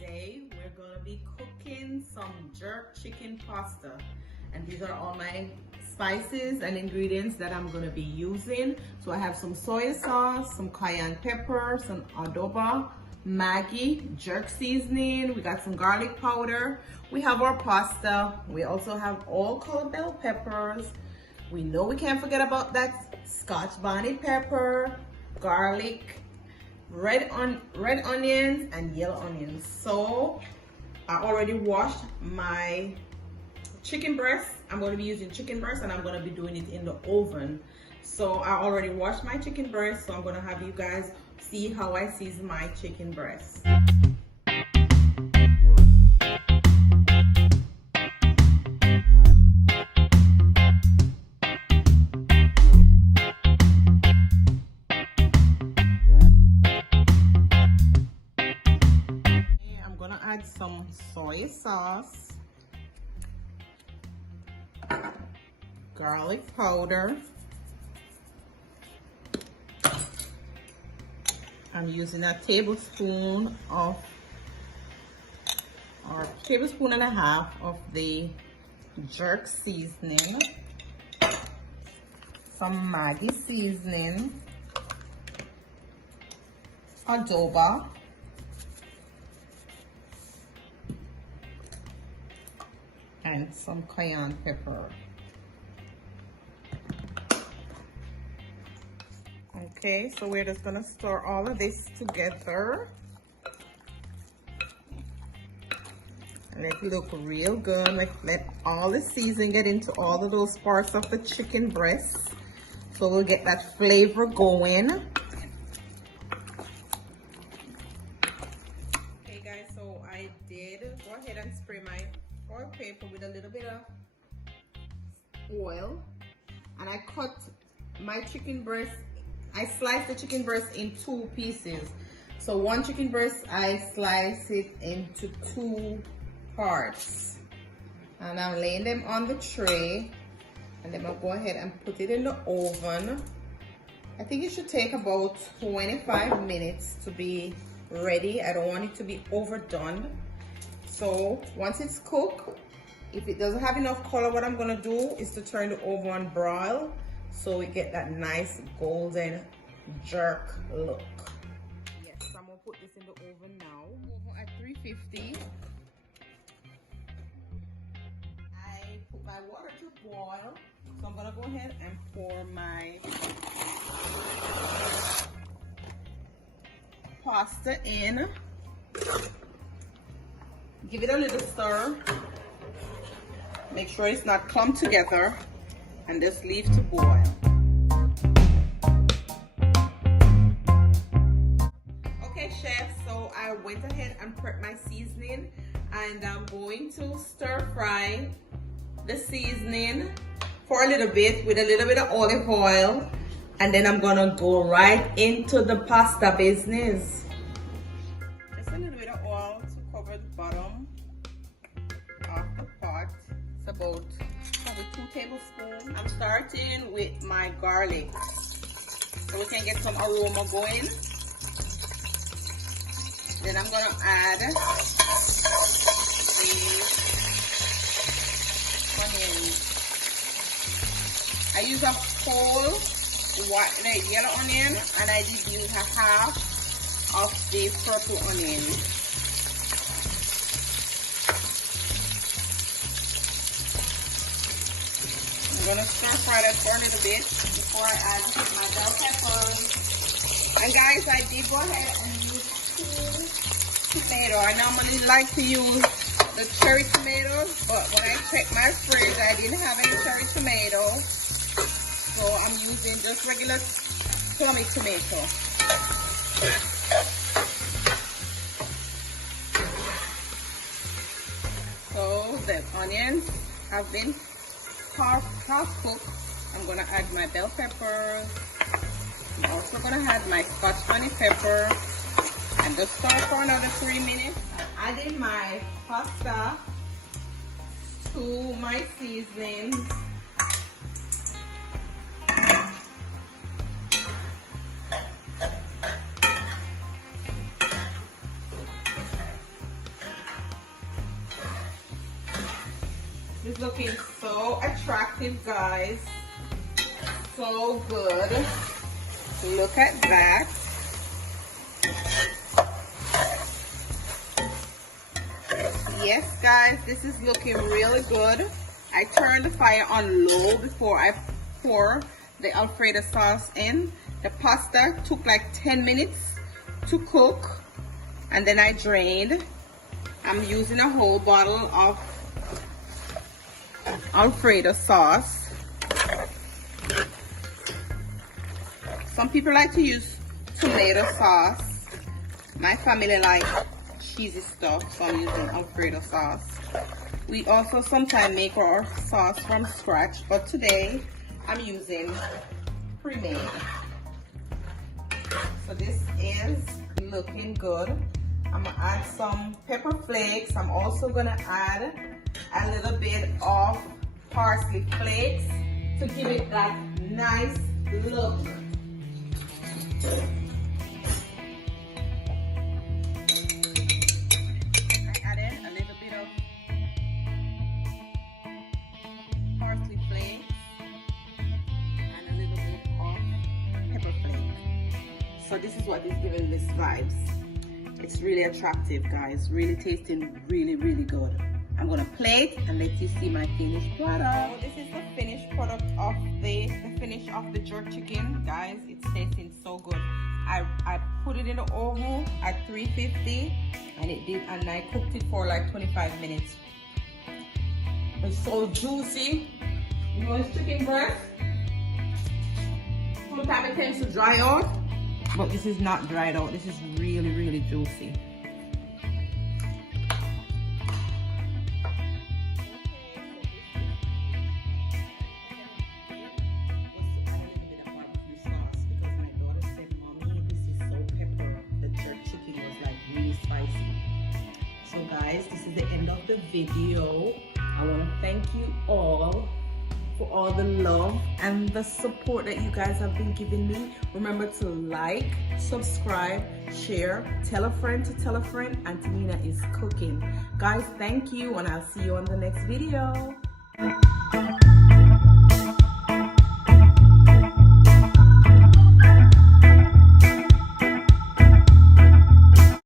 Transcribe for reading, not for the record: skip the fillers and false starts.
Today we're going to be cooking some jerk chicken pasta, and these are all my spices and ingredients that I'm going to be using. So I have some soy sauce, some cayenne pepper, some adobo, Maggi, jerk seasoning, we got some garlic powder, we have our pasta, we also have all colored bell peppers. We know we can't forget about that Scotch bonnet pepper, garlic, red onions and yellow onions. So I already washed my chicken breast. I'm going to be using chicken breast and I'm going to be doing it in the oven. So I already washed my chicken breast, so I'm going to have you guys see how I season my chicken breast. I'm going to add some soy sauce, garlic powder. I'm using a tablespoon of, or tablespoon and a half of the jerk seasoning, some Maggi seasoning, adobo, and some cayenne pepper. Okay, so we're just gonna stir all of this together and let it look real good. Let all the seasoning get into all of those parts of the chicken breast, so we'll get that flavor going. Okay guys, so I did go ahead and spray my foil paper with a little bit of oil, and I cut my chicken breast. I sliced the chicken breast in 2 pieces. So one chicken breast, I slice it into 2 parts. And I'm laying them on the tray. And then I'll go ahead and put it in the oven. I think it should take about 25 minutes to be ready. I don't want it to be overdone. So once it's cooked, if it doesn't have enough color, what I'm gonna do is to turn the oven on broil, so we get that nice golden jerk look. Yes, I'm gonna put this in the oven now. Over at 350. I put my water to boil, so I'm gonna go ahead and pour my pasta in. Give it a little stir. Make sure it's not clumped together, and just leave to boil. Okay chef, so I went ahead and prepped my seasoning, and I'm going to stir fry the seasoning for a little bit with a little bit of olive oil, and then I'm gonna go right into the pasta business. Just a little bit of oil to cover the bottom of the pot. It's about probably 2 tablespoons. I'm starting with my garlic, so we can get some aroma going. Then I'm gonna add the onions. I use a whole yellow onion, and I did use a half of the purple onion. I'm gonna stir fry that for a little bit before I add my bell peppers. And guys, I did go ahead and use 2 tomatoes. I normally like to use the cherry tomatoes, but when I checked my fridge, I didn't have any cherry tomatoes. So I'm using just regular plummy tomato. So the onions have been half cooked. I'm gonna add my bell peppers. I'm also gonna add my Scotch bonnet pepper, and just stir for another 3 minutes. I'm adding my pasta to my seasonings. is looking so attractive, guys. So good. Look at that. Yes, guys, this is looking really good. I turned the fire on low before I pour the Alfredo sauce in. The pasta took like 10 minutes to cook, and then I drained. I'm using a whole bottle of Alfredo sauce. Some people like to use tomato sauce. My family like cheesy stuff, so I'm using Alfredo sauce. We also sometimes make our sauce from scratch, but today I'm using pre-made. So this is looking good. I'm gonna add some pepper flakes. I'm also gonna add a little bit of parsley flakes to give it that nice look. I added a little bit of parsley flakes and a little bit of pepper flakes. So this is what is giving this vibes. It's really attractive, guys. Really tasting really, really good. I'm gonna plate and let you see my finished product. So this is the finished product of the finish of the jerk chicken, guys. It's tasting so good. I put it in the oven at 350 and I cooked it for like 25 minutes. It's so juicy. You know, it's chicken breast. Sometimes it tends to dry out, but this is not dried out. This is really, really juicy. So guys, this is the end of the video. I want to thank you all for all the love and the support that you guys have been giving me. Remember to like, subscribe, share, tell a friend to tell a friend. Auntie Nina is cooking. Guys, thank you, and I'll see you on the next video.